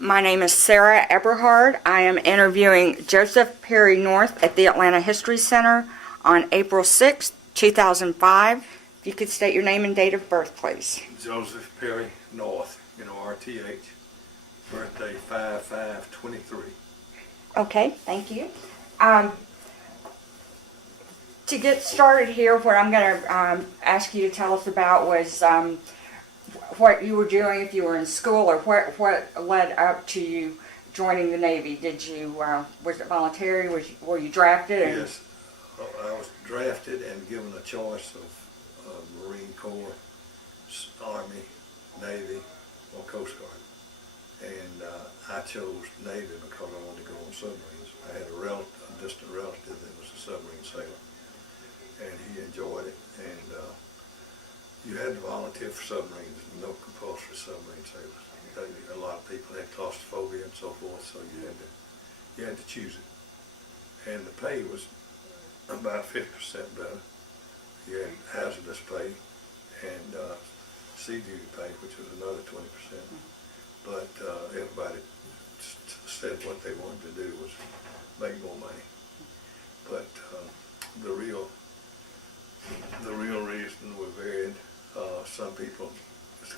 My name is Sarah Eberhard. I am interviewing Joseph Perry North at the Atlanta History Center on April 6, 2005. If you could state your name and date of birth, please. Joseph Perry North, RTH, birthday 5/5/23. Okay, thank you. To get started here, what I'm going to ask you to tell us about was what you were doing if you were in school, or what led up to you joining the Navy. Did you, was it voluntary? Were you drafted? Yes, I was drafted and given a choice of Marine Corps, Army, Navy, or Coast Guard. And I chose Navy because I wanted to go on submarines. I had a distant relative that was a submarine sailor, and he enjoyed it. And you had to volunteer for submarines, no compulsory submarine sailors. A lot of people had claustrophobia and so forth, so you had to choose it. And the pay was about 50% better. You had hazardous pay and sea duty pay, which was another 20%. But everybody said what they wanted to do was make more money. But the real reason were varied. Some people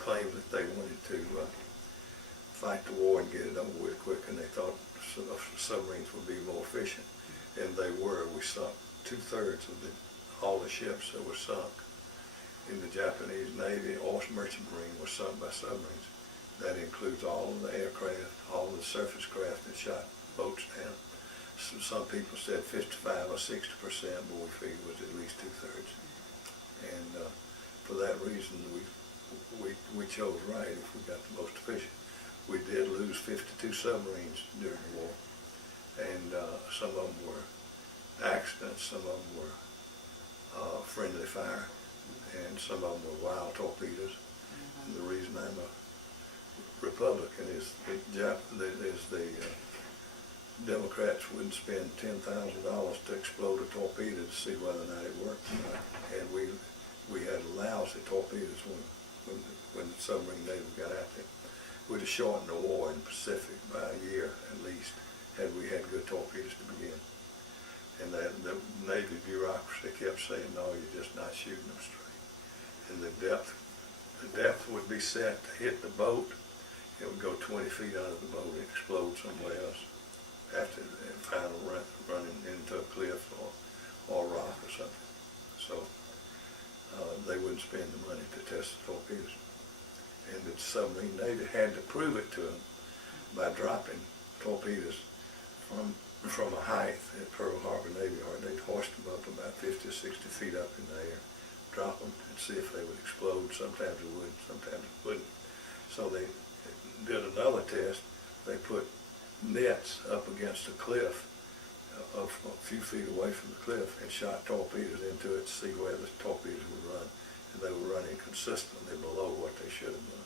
claimed that they wanted to fight the war and get it over with quick, and they thought submarines would be more efficient, and they were. We sunk 2/3 of all the ships that were sunk in the Japanese Navy or Merchant Marine were sunk by submarines. That includes all of the aircraft, all of the surface craft that shot boats down. Some people said 55 or 60%, but we figured it was at least 2/3. And for that reason, we chose right if we got the most efficient. We did lose 52 submarines during the war, and some of them were accidents, some of them were friendly fire, and some of them were wild torpedoes. And the reason I'm a Republican is the Democrats wouldn't spend $10,000 to explode a torpedo to see whether or not it worked or not. And we had lousy torpedoes when the submarine Navy got out there. We'd have shortened the war in the Pacific by a year at least had we had good torpedoes to begin. And the Navy bureaucracy kept saying, no, you're just not shooting them straight. And the depth would be set to hit the boat. It would go 20 feet out of the boat and explode somewhere else after the final running into a cliff or rock or something. So they wouldn't spend the money to test the torpedoes. And the submarine Navy had to prove it to them by dropping torpedoes from a height at Pearl Harbor Navy Yard. They'd hoist them up about 50 or 60 feet up in the air, drop them and see if they would explode. Sometimes it would, sometimes it wouldn't. So they did another test. They put nets up against a cliff a few feet away from the cliff and shot torpedoes into it to see where the torpedoes would run. And they were running consistently below what they should have done.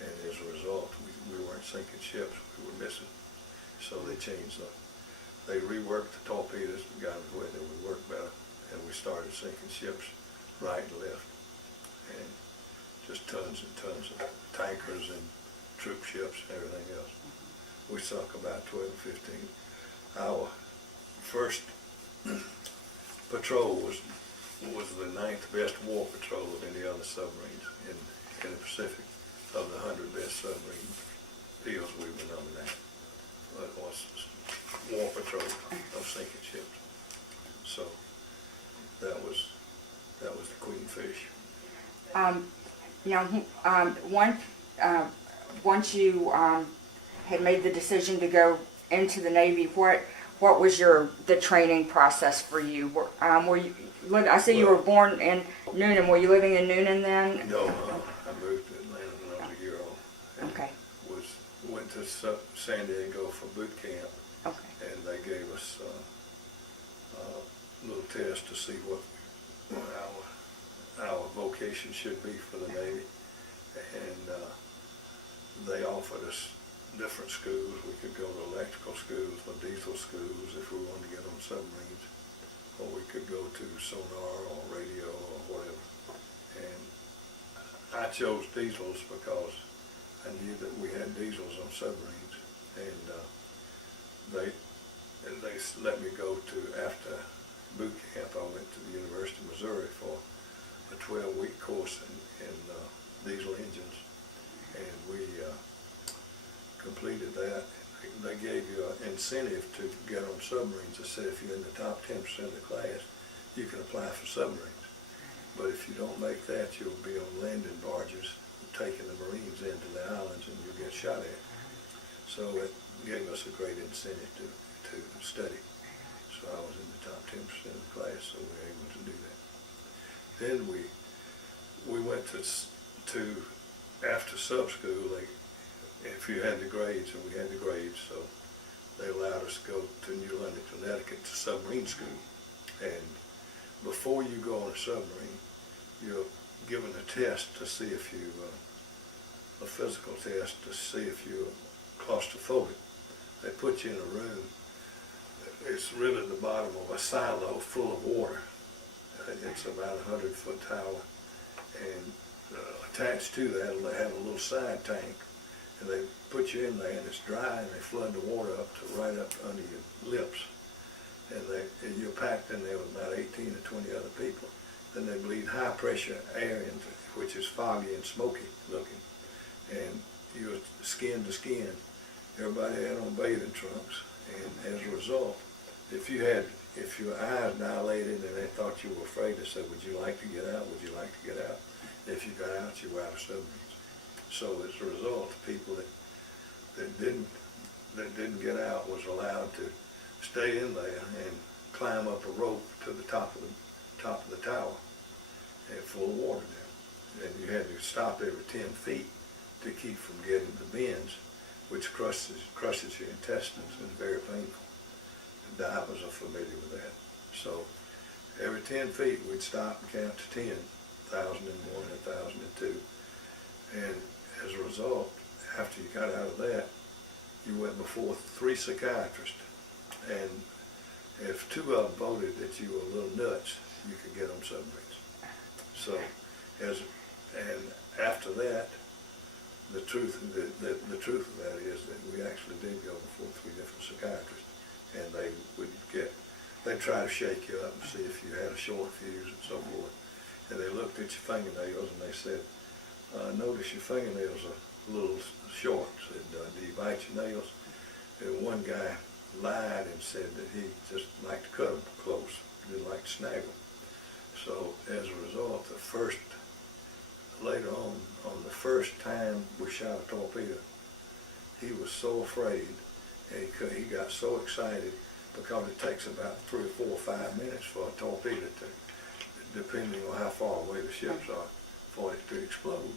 And as a result, we weren't sinking ships, we were missing. So they they reworked the torpedoes and got it where they would work better. And we started sinking ships right and left. And just tons and tons of tankers and troop ships and everything else. We sunk about 12 or 15. Our first patrol was the 9th best war patrol of any other submarines in the Pacific. Of the 100 best submarine deals we were nominated. It was war patrol of sinking ships. So that was the Queen Fish. Once you had made the decision to go into the Navy, what was the training process for you? Were you? I see you were born in Noonan. Were you living in Noonan then? No, I moved to Atlanta when I was a year old. Okay. Went to San Diego for boot camp. Okay. And they gave us a little test to see what our vocation should be for the Navy. And they offered us different schools. We could go to electrical schools or diesel schools if we wanted to get on submarines, or we could go to sonar or radio or whatever. And I chose diesels because I knew that we had diesels on submarines, they let me go to, after boot camp, I went to the University of Missouri for a 12-week course in diesel engines, and we completed that. They gave you an incentive to get on submarines. They said if you're in the top 10% of the class, you can apply for submarines. But if you don't make that, you'll be on landing barges taking the Marines into the islands, and you'll get shot at. So it gave us a great incentive to study. So I was in the top 10% of the class, so we were able to do that. Then we went to after sub school, if you had the grades, and we had the grades, so they allowed us to go to New London, Connecticut to submarine school. And before you go on a submarine, you're given a test to see if you, a physical test to see if you're claustrophobic. They put you in a room. It's really the bottom of a silo full of water. It's about 100-foot tower, and attached to that they have a little side tank, and they put you in there, and it's dry, and they flood the water up to right up under your lips, and you're packed in there with about 18 or 20 other people. Then they bleed high pressure air into, which is foggy and smoky looking, and you're skin to skin. Everybody had on bathing trunks, and as a result, if your eyes dilated and they thought you were afraid, they said, would you like to get out? Would you like to get out? If you got out, you were out of submarines. So as a result, the people that didn't get out was allowed to stay in there and climb up a rope to the top of the tower, and full of water now. And you had to stop every 10 feet to keep from getting the bends, which crushes your intestines and is very painful. The divers are familiar with that. So every 10 feet we'd stop and count to 10, 1,001, 1,002. And as a result, after you got out of that, you went before 3 psychiatrists. And if 2 of them voted that you were a little nuts, you could get on submarines. So, and after that, the truth of that is that we actually did go before 3 different psychiatrists, and they'd try to shake you up and see if you had a short fuse and so forth. And they looked at your fingernails and they said, notice your fingernails are a little short. Said, do you bite your nails? And one guy lied and said that he just liked to cut them close, didn't like to snag them. So as a result, later on the first time we shot a torpedo, he was so afraid, and he got so excited, because it takes about 3 or 4 or 5 minutes for a torpedo to, depending on how far away the ships are, for it to explode.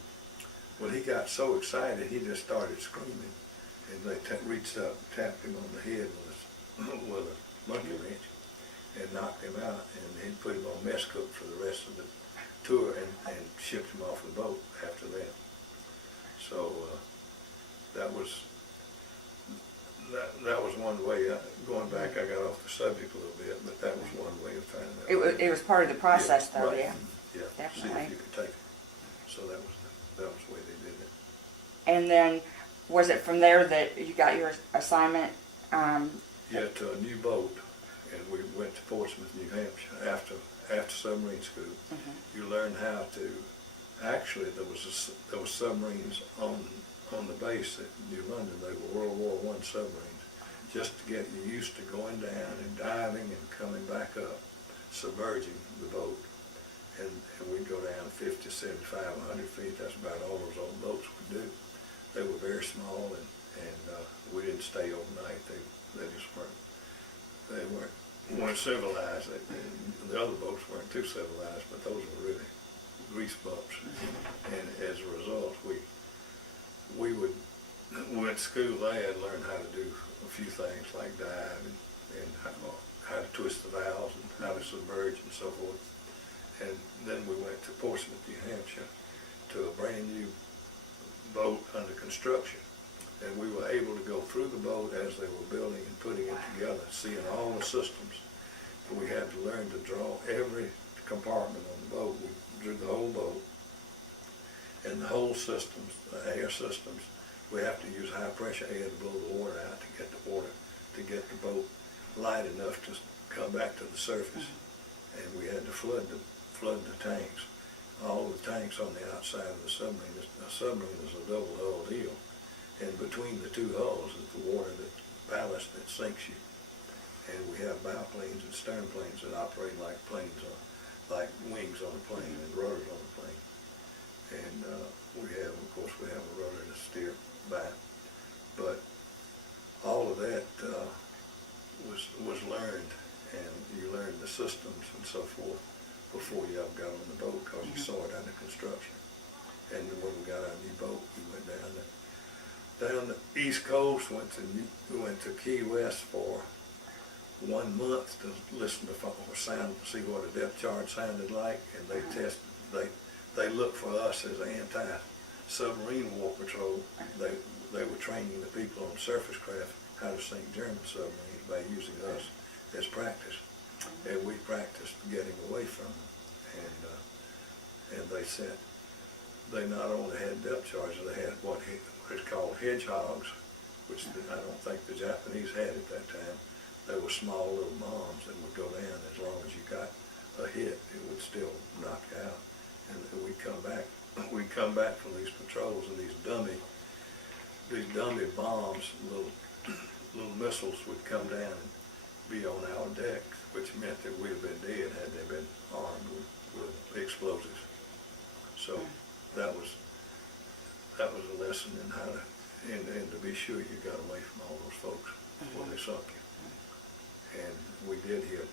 Well, he got so excited, he just started screaming, and they reached up and tapped him on the head with a monkey wrench and knocked him out, and he put him on mess cook for the rest of the tour, and shipped him off the boat after that. So that was one way. Going back, I got off the subject a little bit, but that was one way of finding out. It was part of the process, though, right. yeah. Yeah, Definitely. see if you could take it. So that was the way they did it. And then, was it from there that you got your assignment? Yeah, to a new boat, and we went to Portsmouth, New Hampshire after submarine school. Mm-hmm. You learned how to. Actually, there was submarines on the base at New London. They were World War I submarines, just to get you used to going down and diving and coming back up, submerging the boat. And we'd go down 50, 75, 100 feet. That's about all those old boats would do. They were very small, and we didn't stay overnight. They just weren't civilized. The other boats weren't too civilized, but those were really grease bumps. And as a result, we went to school there and learned how to do a few things like dive and how to twist the valves and how to submerge and so forth. And then we went to Portsmouth, New Hampshire, to a brand new boat under construction. And we were able to go through the boat as they were building and putting it together, seeing all the systems. But we had to learn to draw every compartment on the boat. We drew the whole boat, and the whole systems, the air systems. We have to use high pressure air to blow the water out to get the water to get the boat light enough to come back to the surface. And we had to flood the tanks. All the tanks on the outside of the submarine. A submarine is a double hull deal. And between the two hulls is the water, ballast that sinks you. And we have bow planes and stern planes that operate like planes, like wings on a plane and rotors on a plane. And of course, we have a rotor to steer back. But all of that was learned, and you learned the systems and so forth before you ever got on the boat, because you saw it under construction. And when we got our new boat, we went down the East Coast, we went to Key West for 1 month to listen to sound, see what a depth charge sounded like, and they looked for us as an anti-submarine war patrol. They were training the people on surface craft how to sink German submarines by using us as practice, and we practiced getting away from them. And they said they not only had depth charges, they had what is called hedgehogs, which I don't think the Japanese had at that time. They were small little bombs that would go down. As long as you got a hit, it would still knock you out. And we'd come back from these patrols, and these dummy bombs, little missiles would come down and be on our deck, which meant that we'd have been dead had they been armed with explosives. So that was a lesson in how to, and to be sure you got away from all those folks before they sunk you. And we did hit,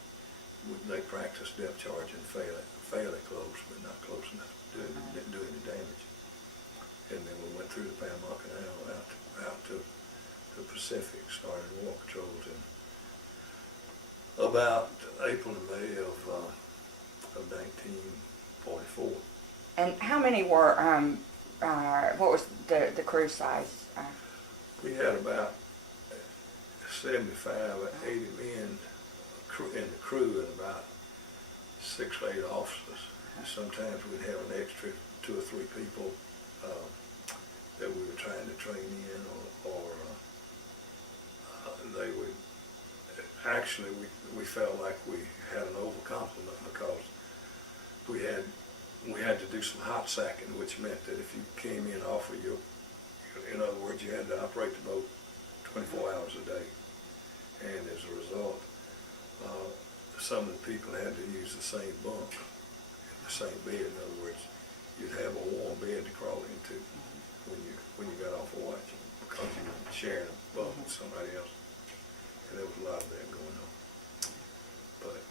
they practiced depth charging fairly close, but not close enough to do any damage. And then we went through the Panama Canal out to the Pacific, started war patrols in about April and May of 1944. And how many were, what was the crew size? We had about 75 or 80 men in the crew, and about 6 or 8 officers. Sometimes we'd have an extra 2 or 3 people that we were trying to train in, or they would, actually we felt like we had an overcomplement, because we had to do some hot sacking, which meant that if you came in off of in other words, you had to operate the boat 24 hours a day. And as a result, some of the people had to use the same bunk, the same bed. In other words, you'd have a warm bed to crawl into when you got off of watch, because you were sharing a bunk with somebody else. And there was a lot of that going on. But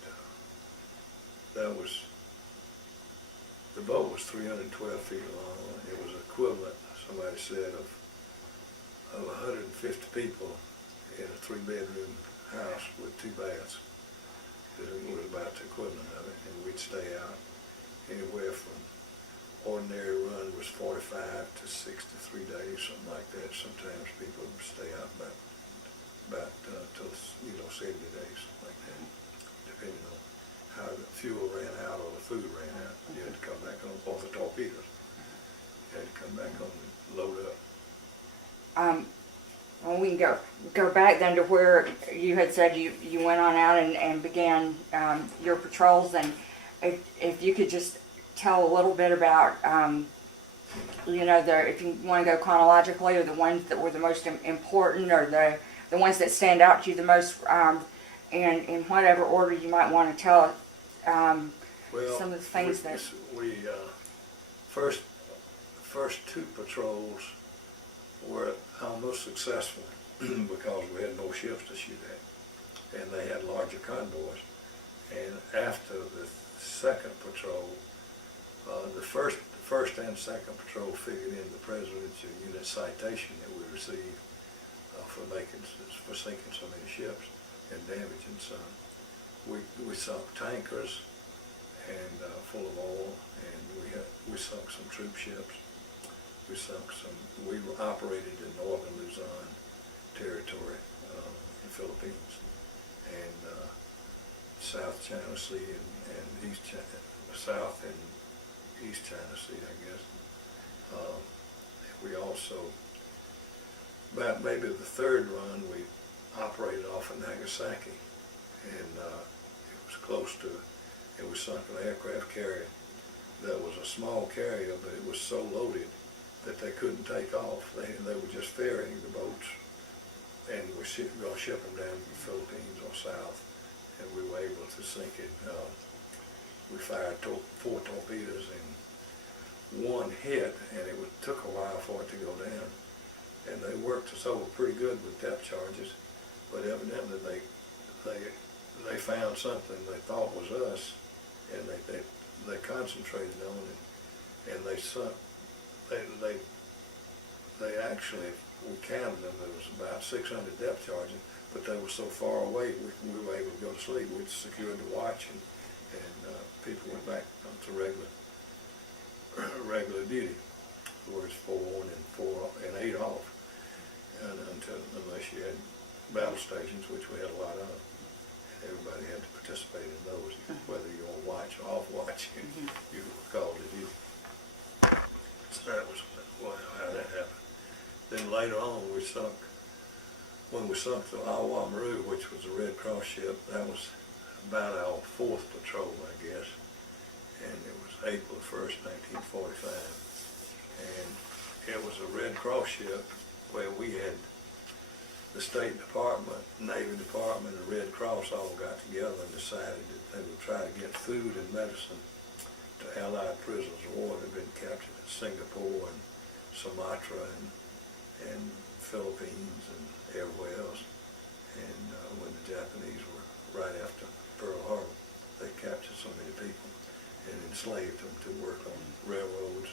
the boat was 312 feet long. It was equivalent, somebody said, of 150 people in a 3-bedroom house with 2 baths. It was about the equivalent of it, and we'd stay out anywhere from, ordinary run was 45 to 63 days, something like that. Sometimes people would stay out about till 70 days, something like that, depending on how the fuel ran out or the food ran out. You had to come back on, or the torpedoes. You had to come back on and load up. Well, we can go back then to where you had said you went on out and began your patrols, and if you could just tell a little bit about, if you want to go chronologically, or the ones that were the most important, or the ones that stand out to you the most, and in whatever order you might want to tell some of the things that... We first 2 patrols were almost successful because we had more ships to shoot at, and they had larger convoys. And after the second patrol, the first and second patrol figured in the Presidential Unit citation that we received for sinking so many ships and damaging some. We sunk tankers and full of oil, and we sunk some troop ships. We operated in northern Luzon territory, the Philippines, and South China Sea and South and East China Sea, I guess. We also, about maybe the third run, operated off of Nagasaki, and it was close to, it was sunk an aircraft carrier that was a small carrier, but it was so loaded that they couldn't take off. They were just ferrying the boats, and we going to ship them down to the Philippines or south, and we were able to sink it. We fired 4 torpedoes, and one hit, and it took a while for it to go down. And they worked us over pretty good with depth charges, but evidently they found something they thought was us, and they concentrated on it, and they sunk. They actually, we counted them. There was about 600 depth charges, but they were so far away we were able to go to sleep. We'd secured the watch, and people went back to regular duty, where it's 4 on and 8 off, and unless you had battle stations, which we had a lot of. Everybody had to participate in those, whether you're on watch or off watch, you were called to duty. So that was how that happened. Then later on, when we sunk the Awa Maru, which was a Red Cross ship, that was about our 4th patrol, I guess, and it was April 1st, 1945, and it was a Red Cross ship where we had the State Department, Navy Department, and Red Cross all got together and decided that they would try to get food and medicine to Allied prisoners of war that had been captured in Singapore and Sumatra and Philippines and everywhere else. And when the Japanese were right after Pearl Harbor, they captured so many people and enslaved them to work on railroads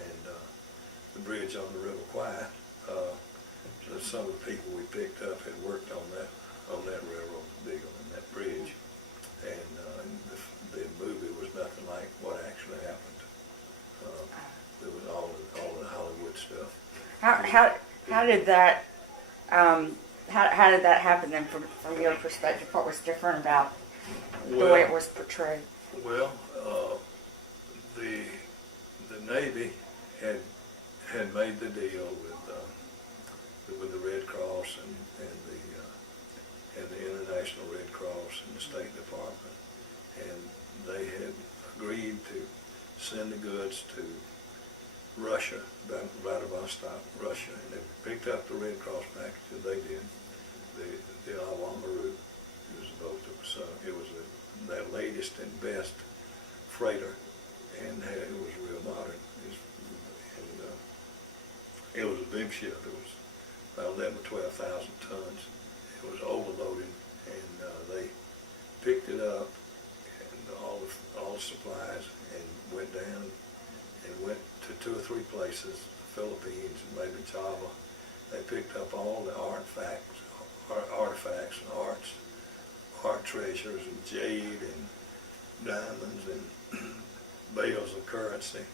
and the bridge on the River Kwai. Some of the people we picked up had worked on that railroad deal and that bridge, and the movie was nothing like what actually happened. It was all the Hollywood stuff. How did that how did that happen then from your perspective? What was different about the way it was portrayed? Well, the Navy had made the deal with the Red Cross and the International Red Cross and the State Department, and they had agreed to send the goods to Russia, Vladivostok, Russia, and they picked up the Red Cross package. They did the Awa Maru. It was a boat that was it was their latest and best freighter, and it was real modern. It was a big ship. It was about 11,000 or 12,000 tons. It was overloaded, and they picked it up and all the supplies and went down and went to 2 or 3 places, the Philippines and maybe Java. They picked up all the artifacts and art treasures and jade and diamonds and bales of currency,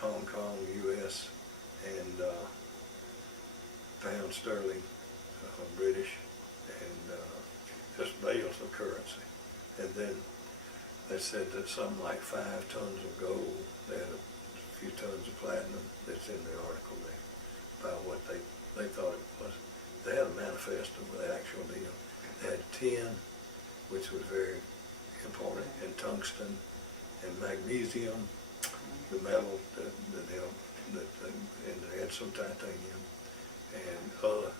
Hong Kong, U.S. and pound sterling, British, and just bales of currency. And then they said that something like 5 tons of gold, they had a few tons of platinum. That's in the article there about what they thought it was. They had a manifesto with the actual deal. They had tin, which was very important, and tungsten, and magnesium, the metal that helped, and they had some titanium and other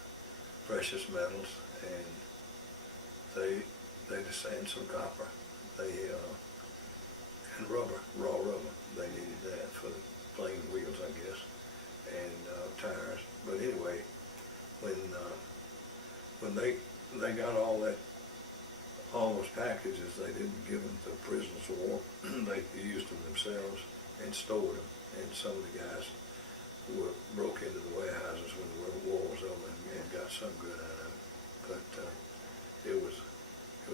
precious metals, and they just and some copper. And rubber, raw rubber. They needed that for the plane wheels, I guess, and tires. But anyway, when they got all those packages, they didn't give them to prisoners of war. They used them themselves and stored them. And some of the guys broke into the warehouses when the war was over and got some good out of it. But it was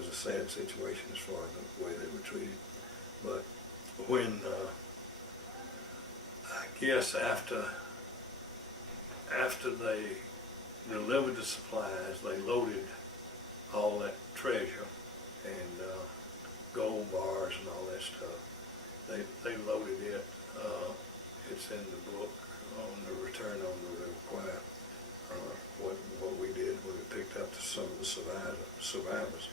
a sad situation as far as the way they were treated. But when I guess after they delivered the supplies, they loaded all that treasure and gold bars and all that stuff. They loaded it. It's in the book on the Return on the River Kwai. What we did when we picked up the some of the survivors.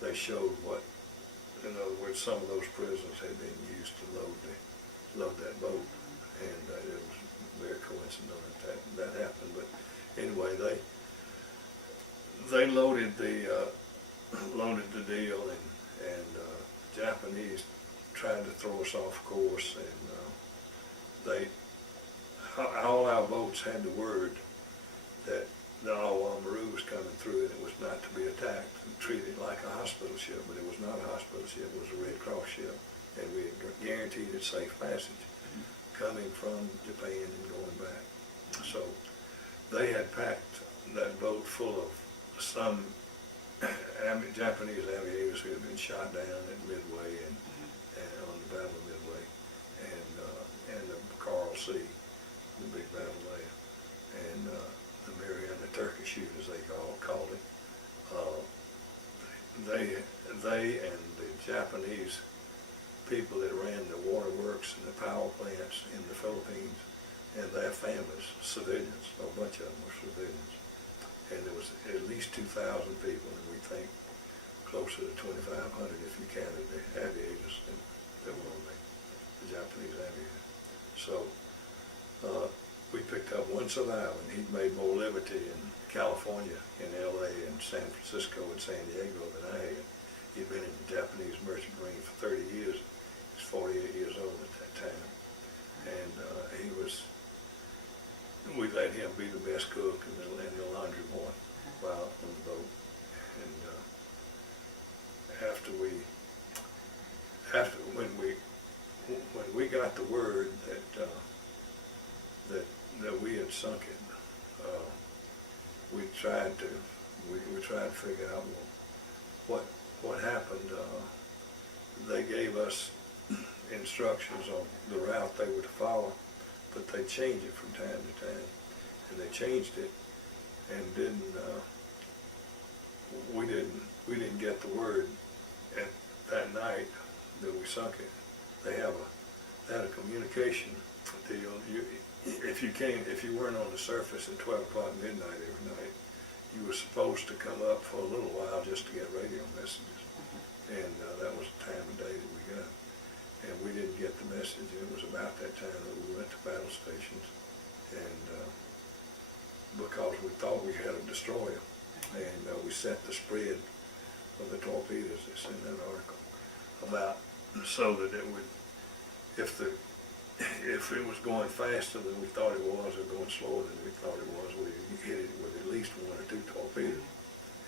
They showed what, in other words, some of those prisoners had been used to load that boat, and it was very coincidental that happened. But anyway, they loaded the deal, and Japanese tried to throw us off course, and all our boats had the word that the Awa Maru was coming through, and it was not to be attacked and treated like a hospital ship, but it was not a hospital ship, it was a Red Cross ship, and we had guaranteed it safe passage coming from Japan and going back. So they had packed that boat full of some Japanese aviators who had been shot down at Midway and on the Battle of Midway, and the Coral Sea, the big battle there, and the Mariana Turkish shoot, as they called it. They and the Japanese people that ran the waterworks and the power plants in the Philippines, and their families, civilians, a bunch of them were civilians. And there was at least 2,000 people, and we think closer to 2,500 if you counted the aviators that were on the Japanese aviators. So we picked up one survivor, and he'd made more liberty in California, in LA, and San Francisco, and San Diego than I had. He'd been in the Japanese Merchant Marine for 30 years. He was 48 years old at that time. And we let him be the best cook and the laundry boy while on the boat. And when we got the word that we had sunk it, we tried to figure out what happened. They gave us instructions on the route they were to follow, but they changed it from time to time, and they changed it, and we didn't get the word at that night that we sunk it. They had a communication deal. If you weren't on the surface at 12 o'clock midnight every night, you were supposed to come up for a little while just to get radio messages, and that was the time of day that we got. And we didn't get the message. It was about that time that we went to battle stations, and because we thought we had a destroyer, and we set the spread of the torpedoes that's in that article about so that it would, if it was going faster than we thought it was, or going slower than we thought it was, we hit it with at least 1 or 2 torpedoes,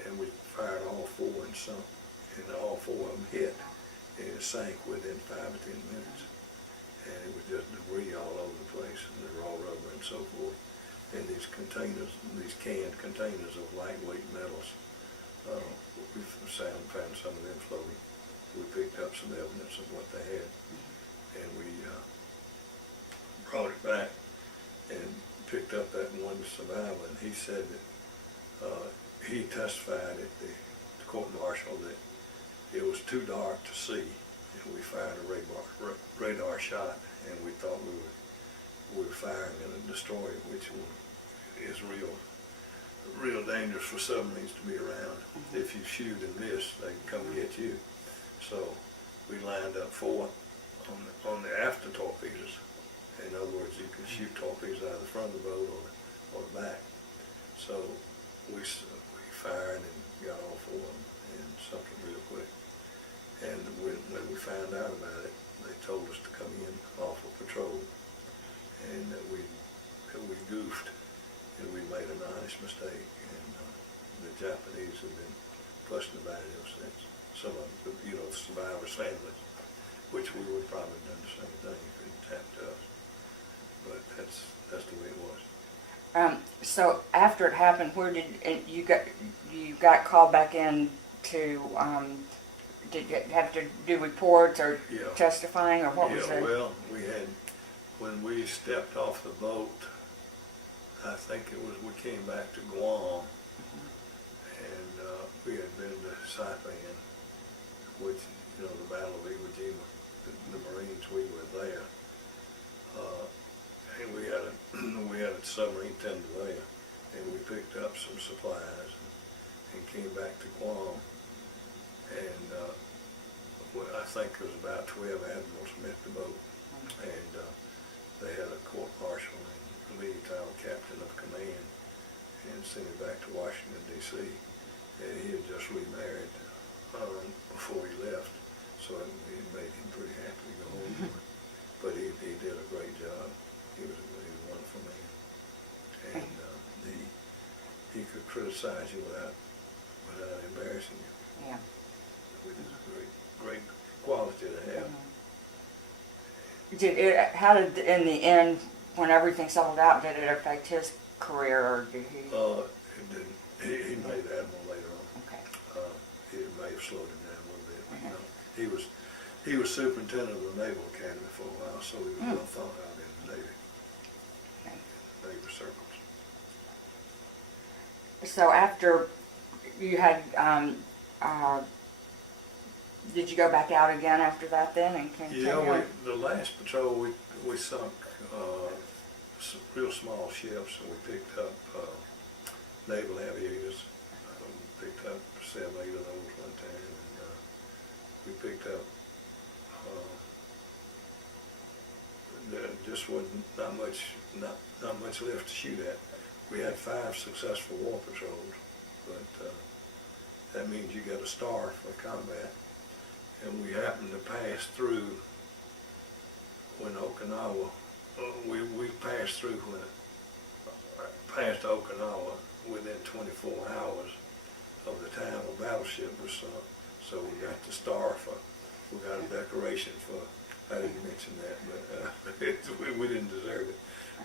and we fired all 4 and sunk, and all 4 of them hit. And it sank within 5 or 10 minutes, and it was just debris all over the place, and the raw rubber and so forth. And these containers, these canned containers of lightweight metals, we found some of them floating. We picked up some evidence of what they had, and we brought it back and picked up that one survivor, and he said that he testified at the court-martial that it was too dark to see, and we fired a radar shot, and we thought we were firing at a destroyer, which is real dangerous for submarines to be around. If you shoot and miss, they can come get you. So we lined up 4 on the after torpedoes. In other words, you can shoot torpedoes out of the front of the boat or the back. So we fired and got all 4 of them and sunk it real quick. And when we found out about it, they told us to come in off of patrol, and that we goofed, and we made an honest mistake, and the Japanese have been fussing about it ever since. Some of them, the survivors' families, which we would probably have done the same thing if it had happened to us. But that's the way it was. So after it happened, where did you got called back in to? Did you have to do reports or testifying, or what was it? Well, when we stepped off the boat, I think we came back to Guam, and we had been to Saipan, which, the Battle of Iwo Jima, the Marines, we were there. And we had a submarine tender there, and we picked up up some supplies and came back to Guam. And I think there was about 12 admirals met the boat. And they had a court-martial and the Untitled Captain of Command and sent him back to Washington, D.C. And he had just remarried before he left, so it made him pretty happy to go home. But he did a great job. He was a wonderful man. And he could criticize you without embarrassing you. Yeah. Which is a great quality to have. How did, in the end, when everything settled out, did it affect his career, or did he? It didn't. He made admiral later on. Okay. It may have slowed him down a little bit. You know, he was superintendent of the Naval Academy for a while, so he was well thought out in the Navy. Okay. Navy circles. So after you had, did you go back out again after that then and continue? Yeah, the last patrol we sunk some real small ships, and we picked up naval aviators. We picked up 7, 8 of those one time, and we picked up there just wasn't not much left to shoot at. We had 5 successful war patrols, but that means you got a star for combat. And we happened to pass through when Okinawa, we passed through when past Okinawa within 24 hours of the time a battleship was sunk. So we got the star we got a decoration for, I didn't mention that, but we didn't deserve it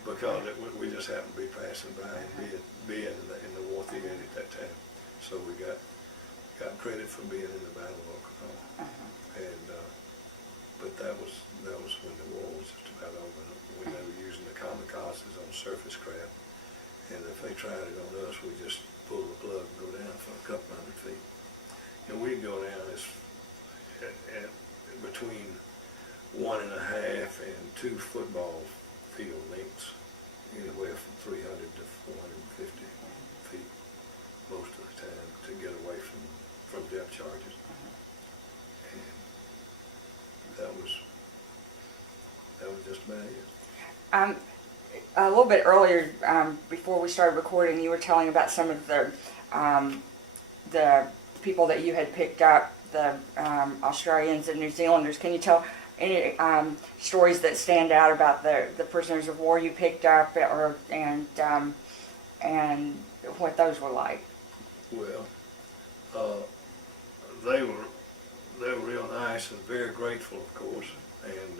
because we just happened to be passing by and being in the war theater at that time. So we got credit for being in the Battle of Okinawa. And but that was when the war was just about over. When they were using the kamikazes on surface craft, and if they tried it on us, we just pull the plug and go down for a couple hundred feet. And we'd go down at between 1.5 and 2 football field lengths, anywhere from 300 to 450 feet most of the time to get away from depth charges. That was just about it. A little bit earlier, before we started recording, you were telling about some of the people that you had picked up, the Australians and New Zealanders. Can you tell any stories that stand out about the prisoners of war you picked up, and what those were like? Well, they were real nice and very grateful, of course, and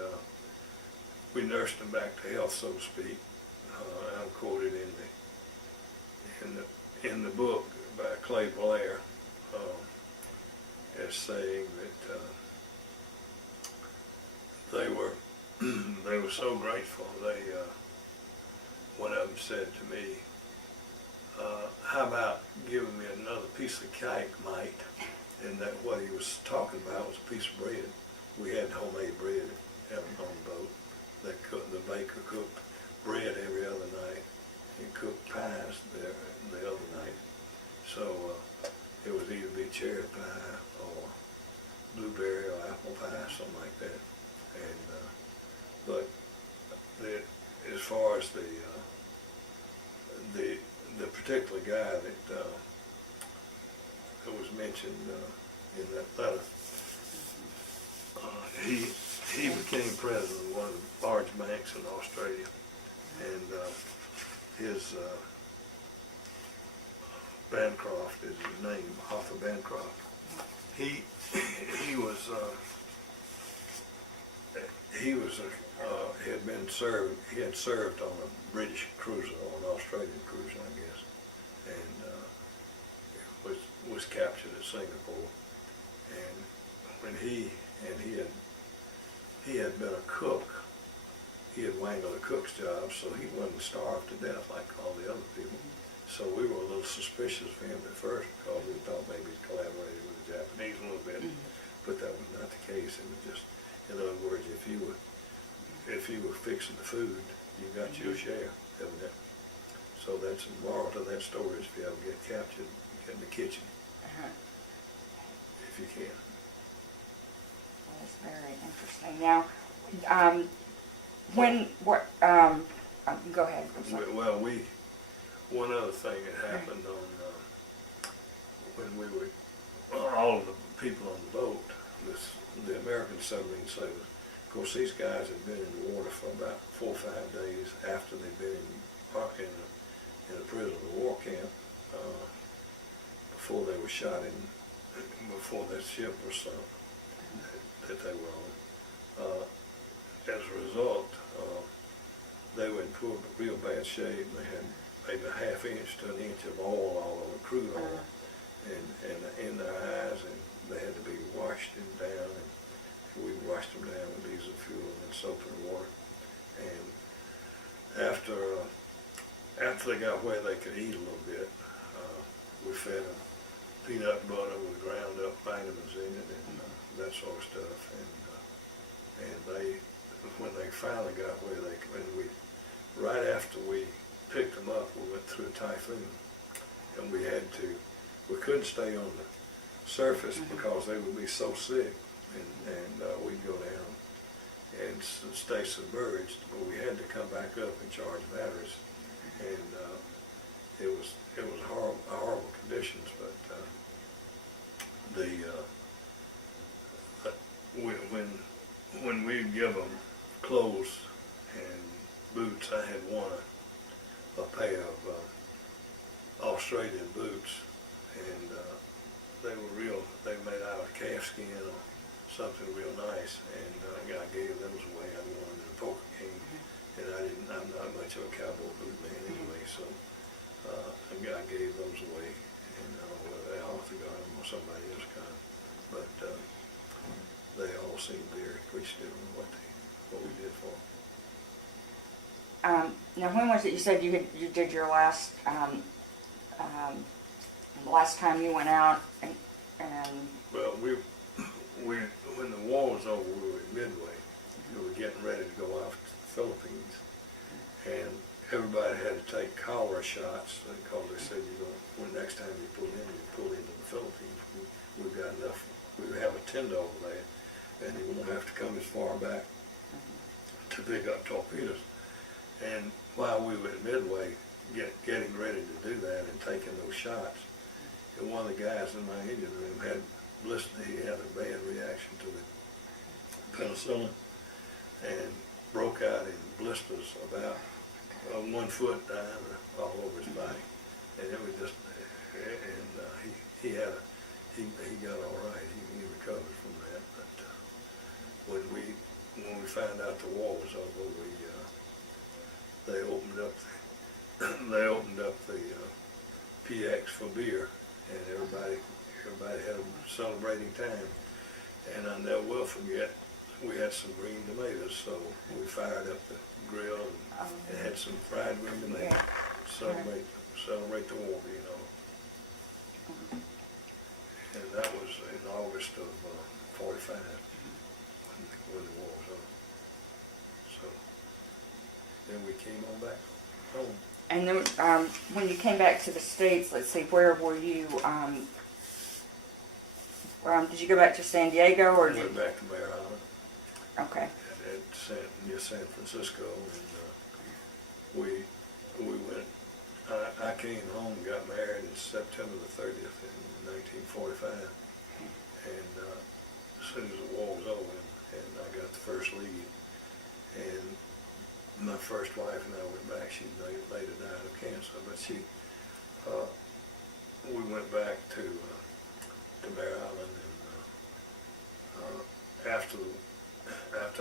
we nursed them back to health, so to speak. I'm quoted in the book by Clay Blair as saying that they were so grateful. One of them said to me, "How about giving me another piece of cake, mate?" And that what he was talking about was a piece of bread. We had homemade bread on the boat. The baker cooked bread every other night. He cooked pies the other night. So it would either be cherry pie or blueberry or apple pie, something like that. And but as far as the particular guy that was mentioned in that letter, he became president of one of the large banks in Australia, and his Bancroft is his name, Arthur Bancroft. He had served on a British cruiser or an Australian cruiser, I guess, and was captured at Singapore. And when he had been a cook, he had wangled a cook's job, so he wasn't starved to death like all the other people. So we were a little suspicious of him at first because we thought maybe he collaborated with the Japanese a little bit, but that was not the case. It was just, in other words, if you were fixing the food, you got your share, evidently. So that's a moral to that story is if you ever get captured, get in the kitchen, if you can. That's very interesting. Now, go ahead. I'm sorry. Well, one other thing that happened on, when we were, all of the people on the boat, the American submarine sailors, of course these guys had been in the water for about 4 or 5 days after they'd been in a prisoner of war camp, before they were shot before that ship was sunk that they were on. As a result, they were in real bad shape. They had maybe a ½ inch to an inch of oil all over, crude oil, and in their eyes, and they had to be washed down, and we washed them down with diesel fuel and soap and water. And after they got where they could eat a little bit, we fed them peanut butter with ground up vitamins in it and that sort of stuff. And when they finally got where they could, right after we picked them up, we went through a typhoon, and we couldn't stay on the surface because they would be so sick, and we'd go down and stay submerged, but we had to come back up and charge batteries, and it was horrible conditions, but when we'd give them clothes and boots, I had won a pair of Australian boots, and they made out of calfskin or something real nice, and I gave those away. I won them in a poker game, and I'm not much of a cowboy boot man anyway, so I gave those away, and I don't know whether Arthur got them or somebody else got them, but they all seemed very appreciative of what we did for them. Now, when was it you said you did your last time you went out and Well, when the war was over, we were at Midway. We were getting ready to go off to the Philippines, and everybody had to take cholera shots because they said, when next time you pull into the Philippines. We've got enough. We have a tender over there, and you won't have to come as far back to pick up torpedoes. And while we were at Midway, getting ready to do that and taking those shots, and one of the guys in my engine room had he had a bad reaction to the penicillin and broke out in blisters about 1 foot diameter all over his body, and it was just, and he got all right. He recovered from that. But when we found out the war was over, they opened up the PX for beer, and everybody had a celebrating time. And I never will forget, we had some green tomatoes, so we fired up the grill and had some fried green tomatoes. Celebrate the war, And that was in August of 45 when the war was over. So then we came on back home. And then when you came back to the States, let's see, where were you? Did you go back to San Diego or? We went back to Bear Island. Okay. Near San Francisco, and we went. I came home and got married in September the 30th in 1945, and as soon as the war was over, and I got the first lead, and my first wife and I went back. She later died of cancer, but we went back to Bear Island, and after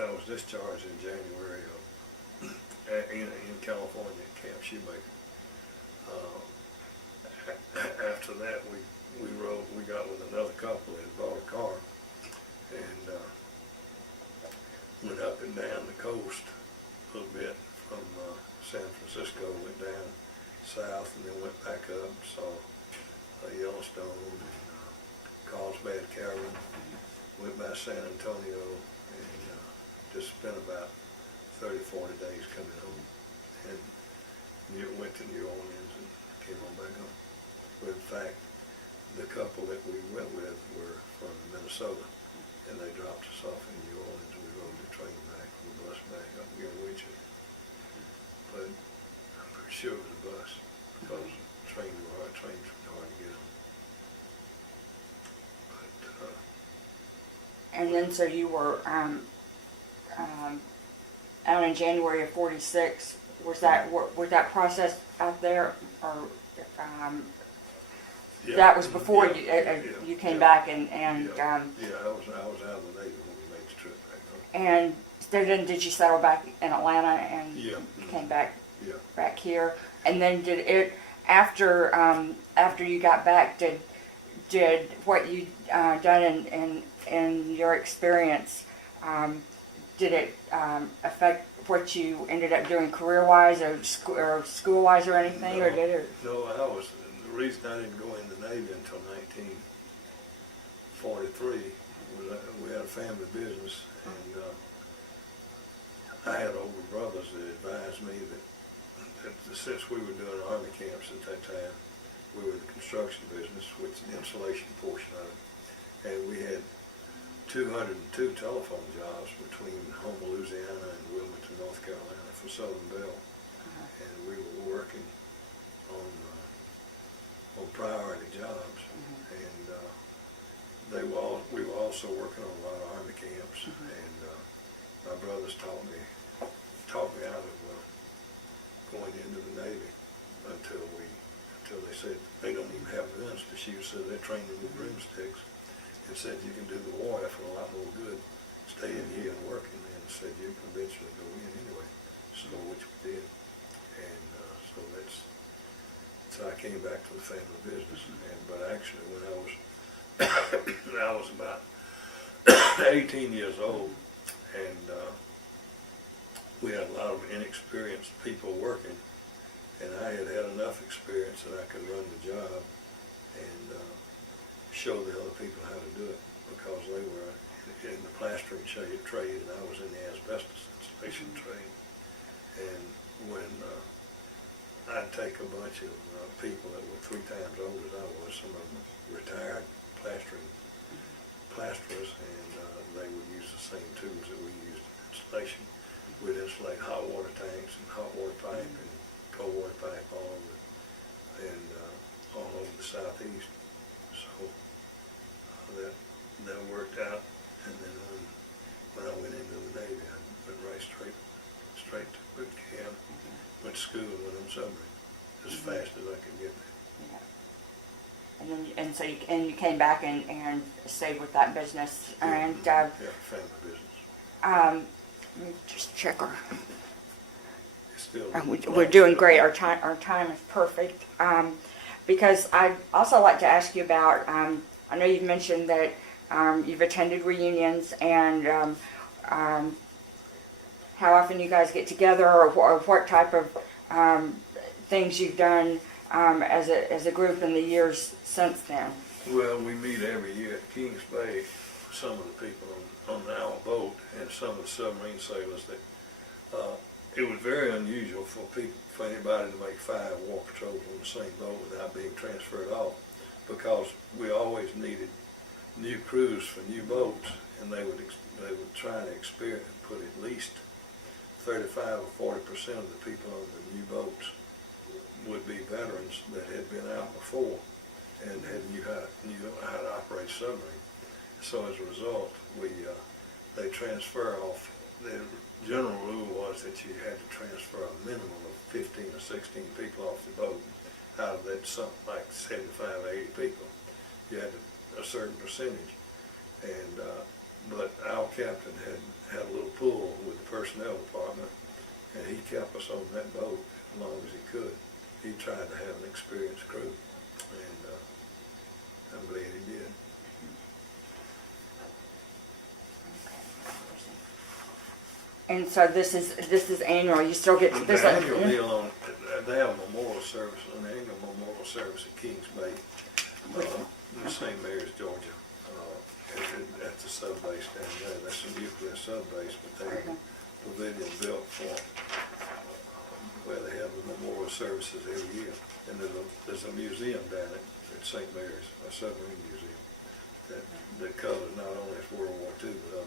I was discharged in January in California at Camp Shoemaker. After that, we got with another couple and bought a car, and went up and down the coast a little bit from San Francisco, went down south, and then went back up and saw Yellowstone and Carlsbad, Carolyn, went by San Antonio, and just spent about 30, 40 days coming home. And went to New Orleans and came on back home. But in fact, the couple that we went with were from Minnesota, and they dropped us off in New Orleans. We rode the train back, the bus back up here in Winchester. But I'm pretty sure it was a bus, because trains were hard to get on. But, And then so you were out in January of '46. Was that process out there, or yeah, that was before you you came back and yeah, I was out of the Navy when we made the trip back home. and then did you settle back in Atlanta and Yeah. you came back Yeah. back here? And then did it after you got back, did what you done in your experience, did it affect what you ended up doing career-wise or school-wise or anything? No, Or did it? No, the reason I didn't go in the Navy until 1943 was we had a family business, and I had older brothers that advised me that since we were doing Army camps at that time, we were the construction business, which is the insulation portion of it, and we had 202 telephone jobs between Houma, Louisiana and Wilmington, North Carolina for Southern Bell. And we were working on priority jobs, and we were also working on a lot of Army camps, and my brothers taught me out of going into the Navy until they said they don't even have guns to shoot, so they're training with broomsticks, and said you can do the war effort a lot more good staying here and working, and said you can eventually go in anyway, so which we did. And so I came back to the family business, but actually when I was about 18 years old, and we had a lot of inexperienced people working, and I had enough experience that I could run the job and show the other people how to do it, because they were in the plastering trade and I was in the asbestos installation trade. And when I'd take a bunch of people that were 3 times older than I was, some of them retired plasterers, and they would use the same tools that we used in installation. We'd insulate hot water tanks and hot water pipe and cold water pipe all over the southeast. So that worked out, and then when I went into the Navy, I went right straight to boot camp, went to school, and went on submarine as fast as I could get there. Yeah. And so you came back and stayed with that business, and Yeah, family business. Let me just check our. It's still We're doing great. Our time is perfect. Because I'd also like to ask you about. I know you've mentioned that you've attended reunions, and how often you guys get together, or what type of things you've done as a group in the years since then. Well, we meet every year at Kings Bay. Some of the people on our boat and some of the submarine sailors that it was very unusual for anybody to make 5 war patrols on the same boat without being transferred off, because we always needed new crews for new boats, and they would try to put at least 35 or 40% of the people on the new boats would be veterans that had been out before and knew how to operate submarine. So as a result, they transfer off. The general rule was that you had to transfer a minimum of 15 or 16 people off the boat. Out of that, something like 75 or 80 people, you had a certain percentage. And but our captain had a little pull with the personnel department, and he kept us on that boat as long as he could. He tried to have an experienced crew, and I'm glad he did. And so this is annual. You still get this. The annual deal on, they have a memorial service, an annual memorial service at Kings Bay, in St. Mary's, Georgia, at the sub base down there. That's a nuclear sub base, but they have a pavilion built for where they have the memorial services every year. And there's a museum down at St. Mary's, a submarine museum, that covers not only World War II, but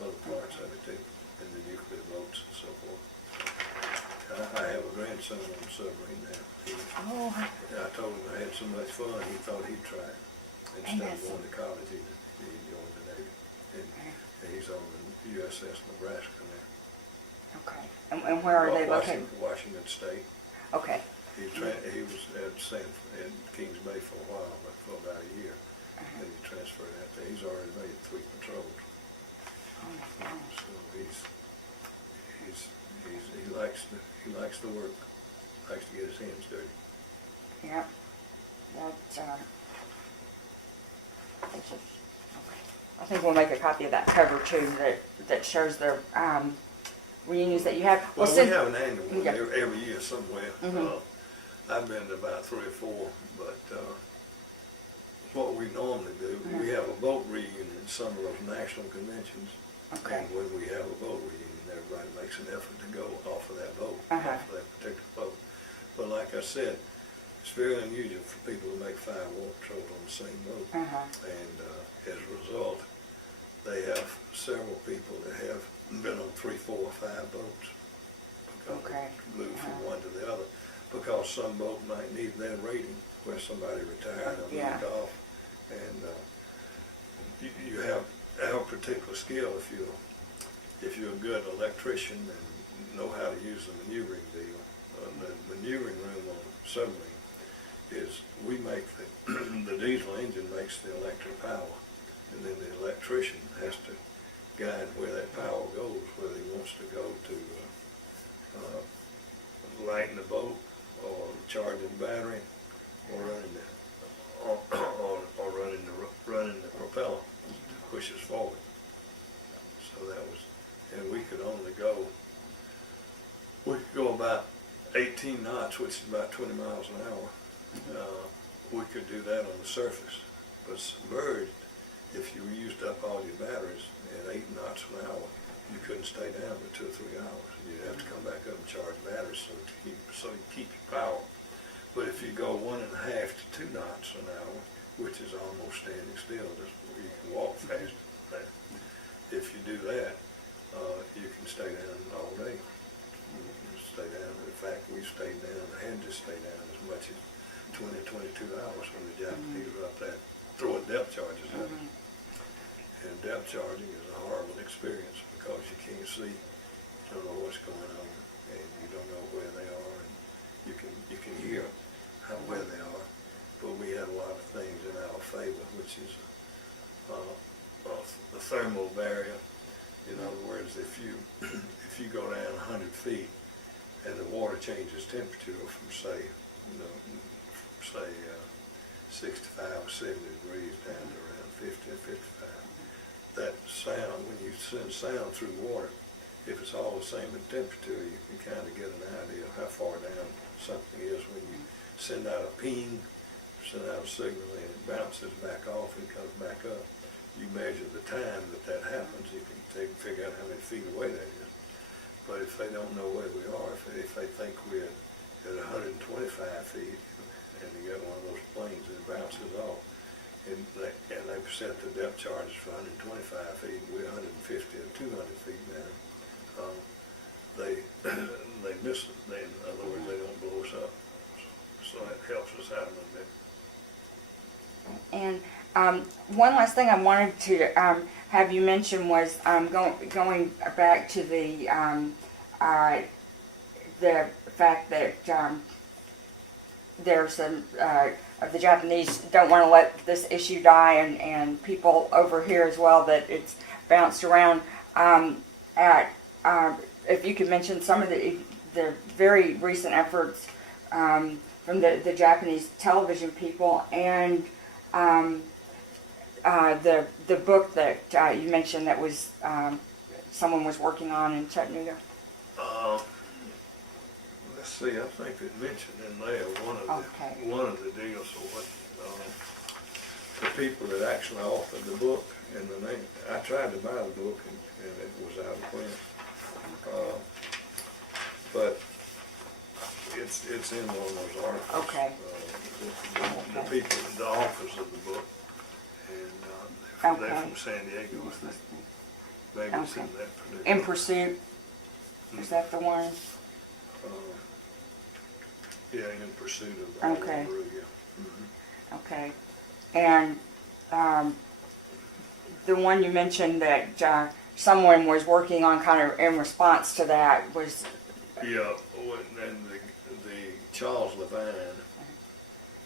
other parts of it too, and the nuclear boats and so forth. I have a grandson on a submarine now. I told him I had so much fun, he thought he'd try it. Instead of going to college, he joined the Navy. And he's on the USS Nebraska now. Okay. And where are they located? Washington State. Okay. He was at Kings Bay for a while, but for about a year. And he transferred out there. He's already made 3 patrols. So he likes the work, likes to get his hands dirty. Yeah. That's okay. I think we'll make a copy of that cover too, that shows the reunions that you have. Well, we have an annual one every year somewhere. Mm-hmm. I've been to about 3 or 4, but what we normally do, we have a boat reunion at some of those national conventions. Okay. And when we have a boat reunion, everybody makes an effort to go off of that boat, off of that particular boat. But like I said, it's very unusual for people to make 5 war patrols on the same boat. And as a result, they have several people that have been on 3, 4, or 5 boats. Because they move from one to the other. Because some boat might need their rating where somebody retired or moved off. And you have a particular skill if you're a good electrician and know how to use the maneuvering deal. The maneuvering room on a submarine is we make the diesel engine makes the electric power, and then the electrician has to guide where that power goes, whether he wants to go to lighten the boat, or charging the battery, or running the propeller to push us forward. So that was, and we could go about 18 knots, which is about 20 miles an hour. We could do that on the surface, but submerged, if you used up all your batteries at 8 knots an hour, you couldn't stay down for 2 or 3 hours. You'd have to come back up and charge batteries so you keep your power. But if you go 1.5 to 2 knots an hour, which is almost standing still, you can walk faster. If you do that, you can stay down all day. You stay down. In fact, we stayed down, had to stay down as much as 20, 22 hours when the Japanese were up there throwing depth charges at us. And depth charging is a horrible experience because you can't see, you don't know what's going on, and you don't know where they are, and you can hear where they are. But we had a lot of things in our favor, which is the thermal barrier. In other words, if you go down 100 feet and the water changes temperature from say 65 or 70 degrees down to around 50 or 55, that sound, when you send sound through water, if it's all the same in temperature, you can kind of get an idea of how far down something is. When you send out a ping, send out a signal, and it bounces back off and comes back up. You measure the time that happens, you can figure out how many feet away that is. But if they don't know where we are, if they think we're at 125 feet, and you get one of those planes that bounces off, and they set the depth charges for 125 feet, and we're 150 or 200 feet now, they miss it. In other words, they don't blow us up. So that helps us out a little bit. And one last thing I wanted to have you mention was going back to the fact that there's some of the Japanese don't want to let this issue die, and people over here as well, that it's bounced around. If you could mention some of the very recent efforts from the Japanese television people, and the book that you mentioned that was someone was working on in Chattanooga. Let's see. I think it mentioned in there one of the deals. So what the people that actually authored the book and the name. I tried to buy the book and it was out of print. But It's in one of those articles. Okay. The people, the authors of the book, and they're from San Diego, I think. Maybe it's in Okay. that particular. In Pursuit, is that the one? Yeah, In Pursuit of Awa Okay. Maru, yeah. Okay. And the one you mentioned that someone was working on kind of in response to that was... Yeah, and the Charles Levine,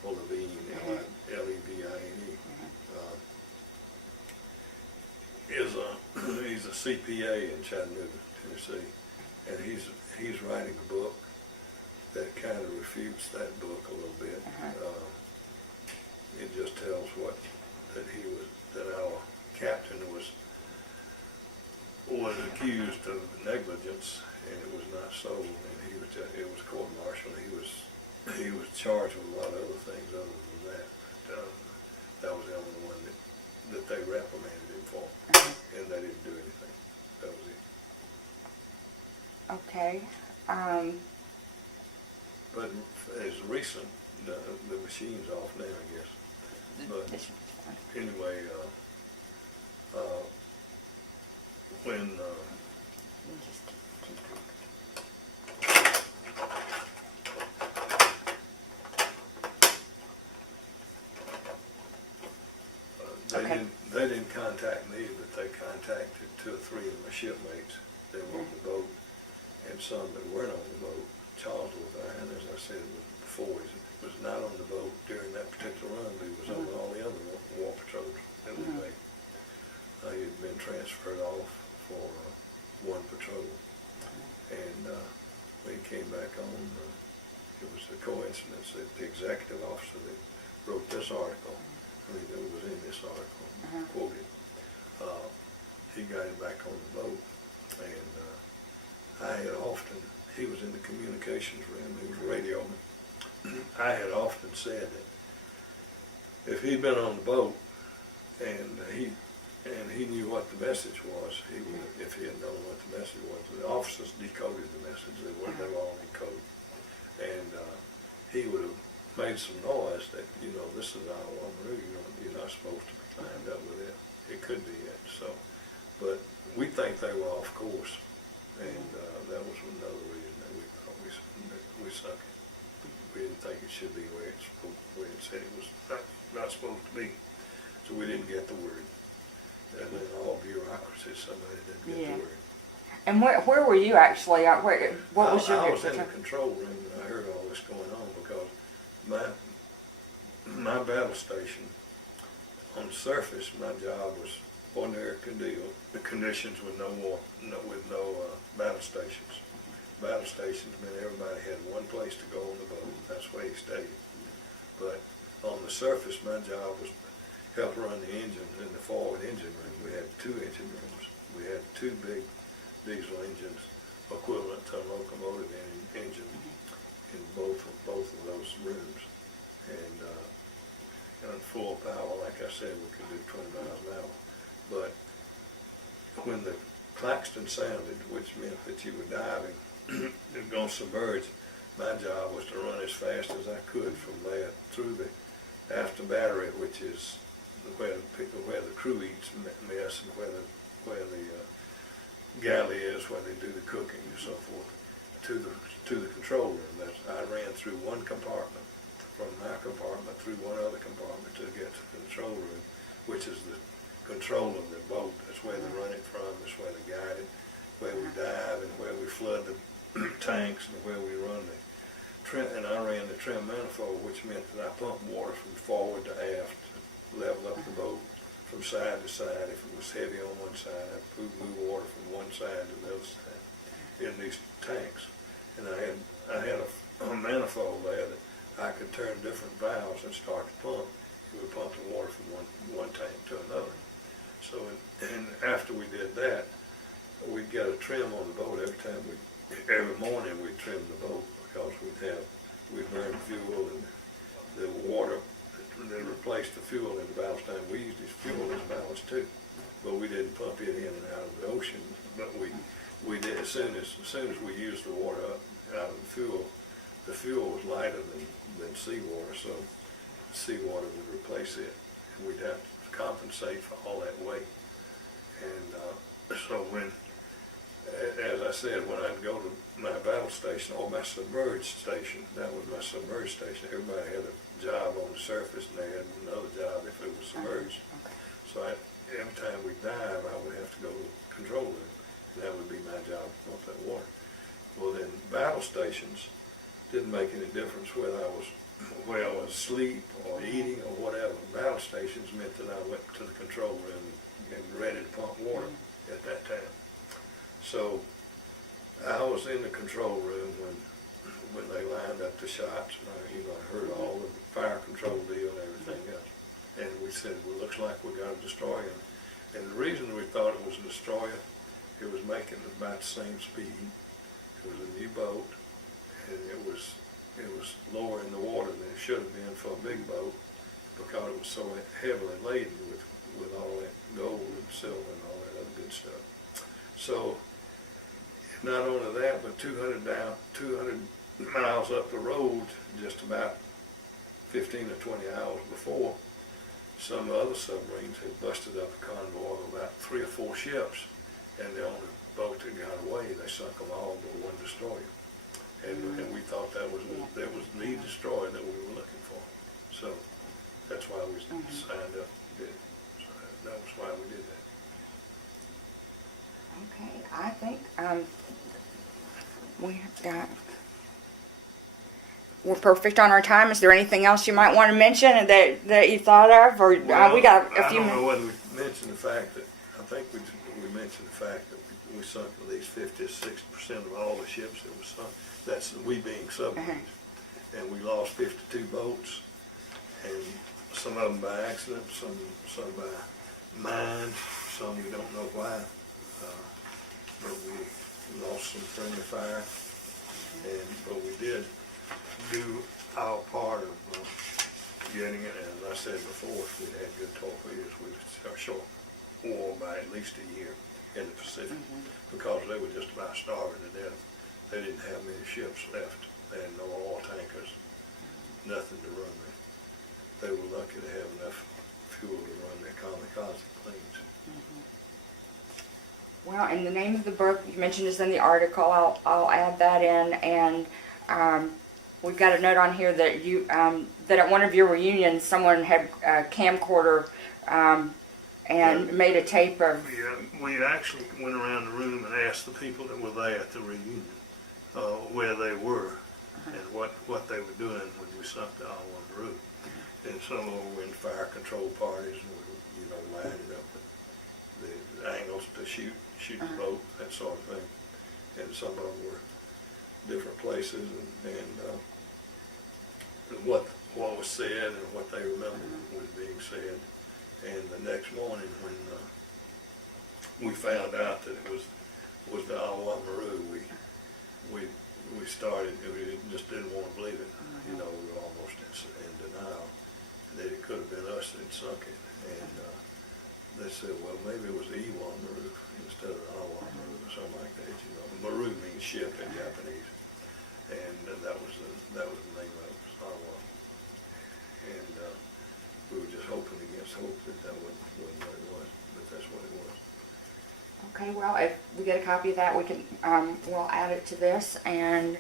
or Levine, Levine, he's a CPA in Chattanooga, Tennessee, and he's writing a book that kind of refutes that book a little bit. It just tells that our captain was accused of negligence, and it was not so, and it was court-martialed. He was charged with a lot of other things other than that. That was the only one that they reprimanded him for, and they didn't do anything. That was it. Okay. But as recent, the machine's off now, I guess. But anyway, when they didn't contact me, but they contacted 2 or 3 of my shipmates that were on the boat, and some that weren't on the boat. Charles Levine, as I said before, was not on the boat during that particular run, but he was on all the other war patrols that we made. He had been transferred off for one patrol, and when he came back on, it was a coincidence that the executive officer that wrote this article, it was in this article, quoted, he got him back on the boat, and he was in the communications room, he was a radioman. I had often said that if he'd been on the boat and he knew what the message was, if he had known what the message was, the officers decoded the message, they were all in code, and he would have made some noise that, this is Awa Maru, you're not supposed to be climbed up with it. It could be it. So, but we think they were off course, and that was another reason that we thought we sunk it. We didn't think it should be where it said it was not supposed to be. So we didn't get the word. And then all bureaucracy, somebody didn't get the word. And where were you actually? What was your... I was in the control room, and I heard all this going on because my battle station, on the surface, my job was ordinary conditions with no battle stations. Battle stations meant everybody had one place to go on the boat. That's where he stayed. But on the surface, my job was to help run the engines in the forward engine room. We had 2 engine rooms. We had 2 big diesel engines equivalent to a locomotive engine in both of those rooms. And on full power, like I said, we could do 20 miles an hour. But when the klaxon sounded, which meant that you were diving, going to submerge, my job was to run as fast as I could from there through the after battery, which is where the crew eats mess and where the galley is, where they do the cooking and so forth, to the control room. I ran through one compartment, from my compartment through one other compartment to get to the control room, which is the control of the boat. That's where they run it from, that's where they guide it, where we dive and where we flood the tanks and where we run the trim. And I ran the trim manifold, which meant that I pumped water from forward to aft to level up the boat from side to side. If it was heavy on one side, I'd move water from one side to the other side in these tanks. And I had a manifold there that I could turn different valves and start to pump. It would pump the water from one tank to another. So, and after we did that, we'd get a trim on the boat every morning we'd trim the boat, because we'd burn fuel, and the water that replaced the fuel in the ballast tank. We used this fuel as ballast too, but we didn't pump it in and out of the ocean. But we did as soon as we used the water up out of the fuel, the fuel was lighter than seawater, so seawater would replace it. And we'd have to compensate for all that weight. And so when, as I said, when I'd go to my battle station or my submerged station, that was my submerged station. Everybody had a job on the surface and they had another job if it was submerged. Okay. So every time we dive, I would have to go to the control room, and that would be my job off that water. Well, then battle stations didn't make any difference whether I was asleep or eating or whatever. Battle stations meant that I went to the control room and ready to pump water at that time. So I was in the control room when they lined up the shots, and I heard all the fire control deal and everything else. And we said, well, looks like we got a destroyer. And the reason we thought it was a destroyer, it was making about the same speed. It was a new boat, and it was lower in the water than it should have been for a big boat because it was so heavily laden with all that gold and silver and all that other good stuff. So not only that, but 200 miles up the road, just about 15 or 20 hours before, some other submarines had busted up a convoy of about 3 or 4 ships, and the only boat that got away, they sunk them all but one destroyer. And we thought that was the destroyer that we were looking for. So that's why we signed up and did it. So that was why we did that. Okay, I think we're perfect on our time. Is there anything else you might want to mention that you thought of, or we got a few minutes? I don't know whether we mentioned the fact that I think we mentioned the fact that we sunk at least 50 or 60% of all the ships that were sunk. That's we being submarines, and we lost 52 boats, and some of them by accident, some by mine, some we don't know why, but we lost some friendly fire, but we did do our part of getting it. And as I said before, if we'd had good torpedoes, we'd have short war by at least a year in the Pacific, because they were just about starving to death. They didn't have many ships left. They had no oil tankers, nothing to run them. They were lucky to have enough fuel to run their kamikaze planes. Well, and the name of the book you mentioned is in the article. I'll add that in, and we've got a note on here that you that at one of your reunions, someone had a camcorder and made a tape of. We actually went around the room and asked the people that were there at the reunion where they were and what they were doing when we sunk the Awa Maru. And some of them were in fire control parties, and we, lined up the angles to shoot the boat, that sort of thing. And some of them were different places, and what was said and what they remembered was being said. And the next morning, when we found out that it was the Awa Maru, we started. We just didn't want to believe it. We were almost in denial that it could have been us that sunk it. And they said, well, maybe it was the Awa Maru instead of the Awa Maru or something like that. Maru means ship in Japanese, and that was the name of it, Awa. And we were just hoping against hope that wasn't what it was, but that's what it was. Okay, well, if we get a copy of that, we can we'll add it to this, and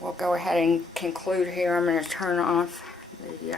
we'll go ahead and conclude here. I'm going to turn off the